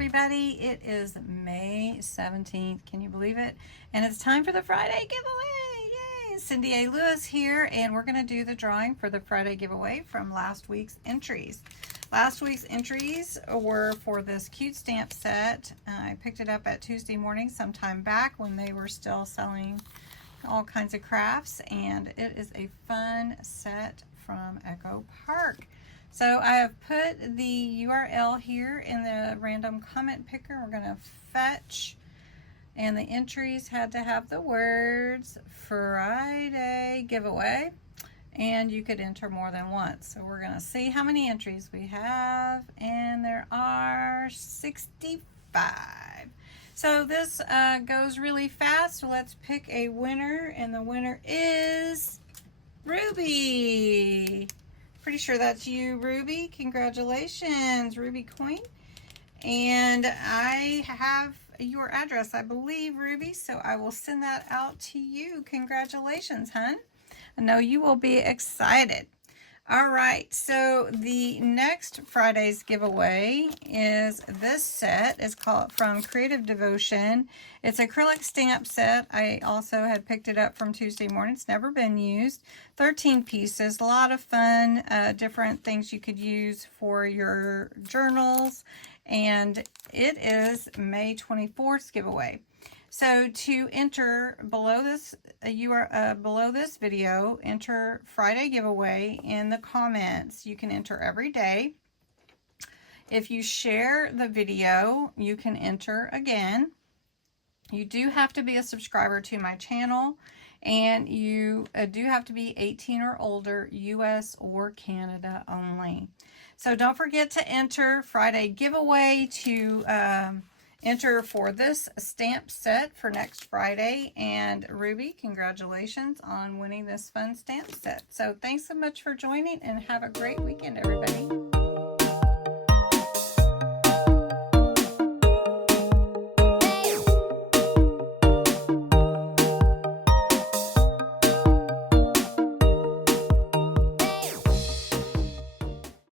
everybody. It is May 17th. Can you believe it? And it's time for the Friday giveaway. Yay! CindyALewis here, and we're going to do the drawing for the Friday giveaway from last week's entries. Last week's entries were for this cute stamp set. I picked it up at Tuesday morning sometime back when they were still selling all kinds of crafts, and it is a fun set from Echo Park. So I have put the URL here in the random comment picker. We're going to fetch, and the entries had to have the words Friday giveaway, and you could enter more than once. So we're going to see how many entries we have, and there are 65. So this goes really fast, so let's pick a winner, and the winner is Ruby. Pretty sure that's you, Ruby. Congratulations, Ruby Coin. And I have your address, I believe, Ruby, so I will send that out to you. Congratulations, hun. I know you will be excited. All right, so the next Friday's giveaway is this set. It's called From Creative Devotion. It's acrylic stamp set. I also had picked it up from Tuesday morning. It's never been used. 13 pieces, a lot of fun, different things you could use for your journals. And it is May 24th giveaway. So to enter below this, below this video, enter Friday giveaway in the comments. You can enter every day. If you share the video, you can enter again. You do have to be a subscriber to my channel, and you do have to be 18 or older, US or Canada only. So don't forget to enter Friday giveaway to enter for this stamp set for next Friday. And Ruby, congratulations on winning this fun stamp set. So thanks so much for joining, and have a great weekend, everybody.